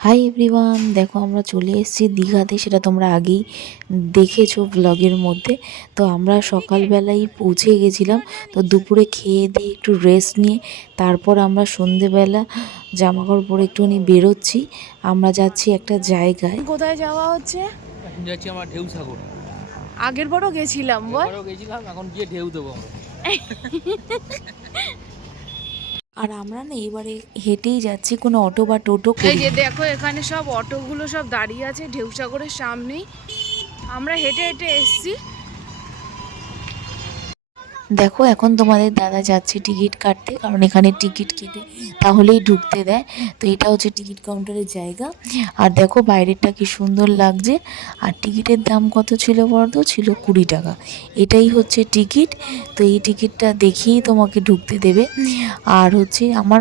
Hi everyone দেখো আমরা চলে এসেছি দীঘাতে সেটা তোমরা আগেই দেখেছ ব্লগের মধ্যে। তো আমরা সকালবেলায় পৌঁছে গেছিলাম তো দুপুরে খেয়ে দিয়ে একটু রেস্ট নিয়ে তারপর আমরা সন্ধেবেলা জামা কাপড় পরে একটুখানি বেরোচ্ছি আমরা যাচ্ছি একটা জায়গায়। কোথায় যাওয়া হচ্ছে? এখন যাচ্ছি আমার ঢেউ সাগর আগের বারও গেছিলাম বল। গেছিলাম এখন গিয়ে ঢেউ দেবো আমরা। আর আমরা না এবারে হেঁটেই যাচ্ছি কোনো অটো বা টোটো এই যে দেখো এখানে সব অটোগুলো সব দাঁড়িয়ে আছে ঢেউসাগরের সামনেই। আমরা হেঁটে হেঁটে এসছি। দেখো, এখন তোমাদের দাদা যাচ্ছে টিকিট কাটতে, কারণ এখানে টিকিট কেটে তাহলেই ঢুকতে দেয়। তো এটা হচ্ছে টিকিট কাউন্টারের জায়গা। আর দেখো, বাইরেরটা কি সুন্দর লাগছে। আর টিকিটের দাম কত ছিল বলতো? ছিল কুড়ি টাকা। এটাই হচ্ছে টিকিট। তো এই টিকিটটা দেখেই তোমাকে ঢুকতে দেবে। আর হচ্ছে আমার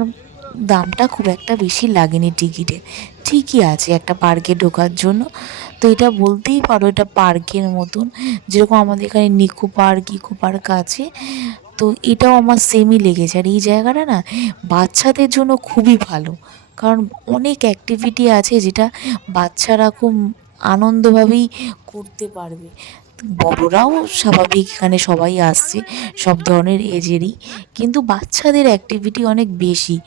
দামটা খুব একটা বেশি লাগেনি টিকিটে। ঠিকই আছে, একটা পার্কে ঢোকার জন্য। তো এটা বলতেই পারো, এটা পার্কের মতন। যেরকম আমাদের এখানে নিকো পার্ক, ইকো পার্ক আছে, তো এটাও আমার সেমই লেগেছে। আর এই জায়গাটা না বাচ্চাদের জন্য খুবই ভালো। কারণ অনেক অ্যাক্টিভিটি আছে যেটা বাচ্চারা খুব আনন্দভাবেই করতে পারবে। বড়রাও স্বাভাবিক এখানে সবাই আসছে, সব ধরনের এজেরই কিন্তু বাচ্চাদের অ্যাক্টিভিটি অনেক বেশি।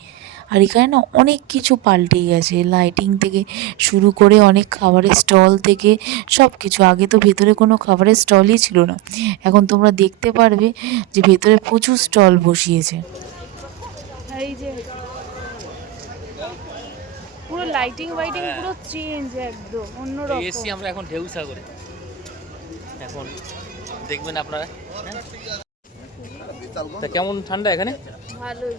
আর এখানে না অনেক কিছু পাল্টে গেছে। লাইটিং থেকে শুরু করে অনেক খাবারের স্টল থেকে সব কিছু আগে তো ভেতরে কোনো খাবারের স্টলই ছিল না। এখন তোমরা দেখতে পারবে যে ভেতরে প্রচুর স্টল বসিয়েছে। এই যে পুরো লাইটিং ওয়াইটিং পুরো চেঞ্জ একদম অন্যরকম। এসছি আমরা এখন ঢেউ সাগরে। এখন দেখবেন আপনারা। হ্যাঁ? তা কেমন ঠান্ডা এখানে? ভালোই।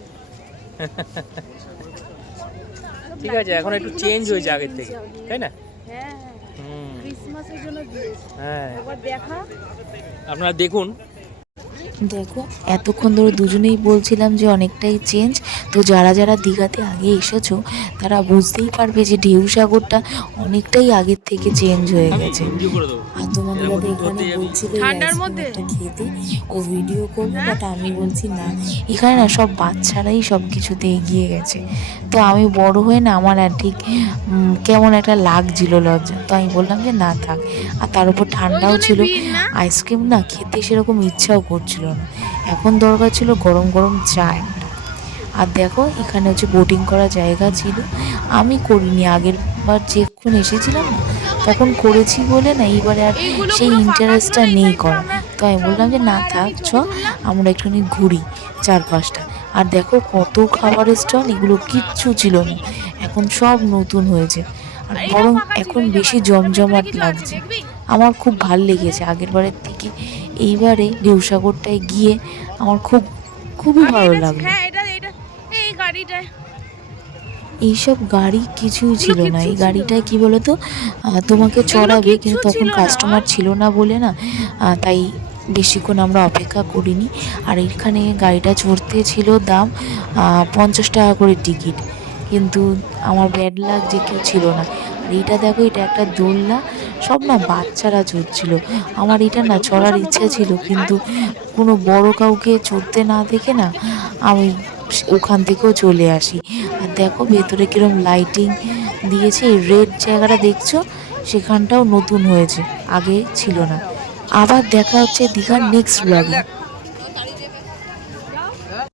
ঠিক আছে এখন একটু চেঞ্জ হয়েছে আগের থেকে তাই না? হ্যাঁ দিয়েছে। হ্যাঁ। আপনারা দেখুন দেখো এতক্ষণ ধরে দুজনেই বলছিলাম যে অনেকটাই চেঞ্জ তো যারা যারা দীঘাতে আগে এসেছ তারা বুঝতেই পারবে যে ঢেউ সাগরটা অনেকটাই আগের থেকে চেঞ্জ হয়ে গেছে। আর তোমাদের দাদা এখানে বলছিল ঠান্ডার মধ্যে? টা খেতে। ও ভিডিও করবে বাট আমি বলছি না। এখানে না সব বাচ্চারাই সব কিছুতে এগিয়ে গেছে। তো আমি বড় হয়ে না আমার আর ঠিক কেমন একটা লাগছিল লজ্জা। তো আমি বললাম যে না থাক। আর তার উপর ঠান্ডাও ছিল। আইসক্রিম না? খেতে সেরকম ইচ্ছাও করছিল না এখন দরকার ছিল গরম গরম চা একটা আর দেখো এখানে হচ্ছে বোটিং করার জায়গা ছিল। আমি করিনি আগের বার যখন এসেছিলাম না তখন করেছি বলে না এইবারে আর সেই ইন্টারেস্টটা নেই করা তো আমি বললাম যে না থাক চ আমরা একটুখানি ঘুরি চারপাশটা। আর দেখো কত খাবারের স্টল এগুলো কিচ্ছু ছিল না। এখন সব নতুন হয়েছে। আর বরং এখন বেশি জমজমাট লাগছে। আমার খুব ভালো লেগেছে আগের বারের থেকে। এইবারে ঢেউসাগরটায় গিয়ে আমার খুব খুবই ভালো এটা- লাগল। হ্যাঁ এটা এটা এই গাড়িটা। এইসব গাড়ি কিছুই ছিল না। এই গাড়িটায় কি বলতো? তোমাকে চড়াবে কিন্তু তখন কাস্টমার ছিল না বলে না। তাই বেশিক্ষণ আমরা অপেক্ষা করিনি। আর এখানে গাড়িটা চড়তে ছিল দাম পঞ্চাশ টাকা করে টিকিট। কিন্তু আমার ব্যাড লাগ যে কেউ ছিল না। আর এইটা দেখো এটা একটা দোলনা। সব না বাচ্চারা চড়ছিল আমার এটা না চড়ার ইচ্ছা ছিল, কিন্তু কোনো বড় কাউকে চড়তে না দেখে না আমি ওখান থেকেও চলে আসি। আর দেখো ভেতরে কিরম লাইটিং দিয়েছে রেড জায়গাটা দেখছ? সেখানটাও নতুন হয়েছে, আগে ছিল না। আবার দেখা হচ্ছে দীঘার নেক্সট ব্লগে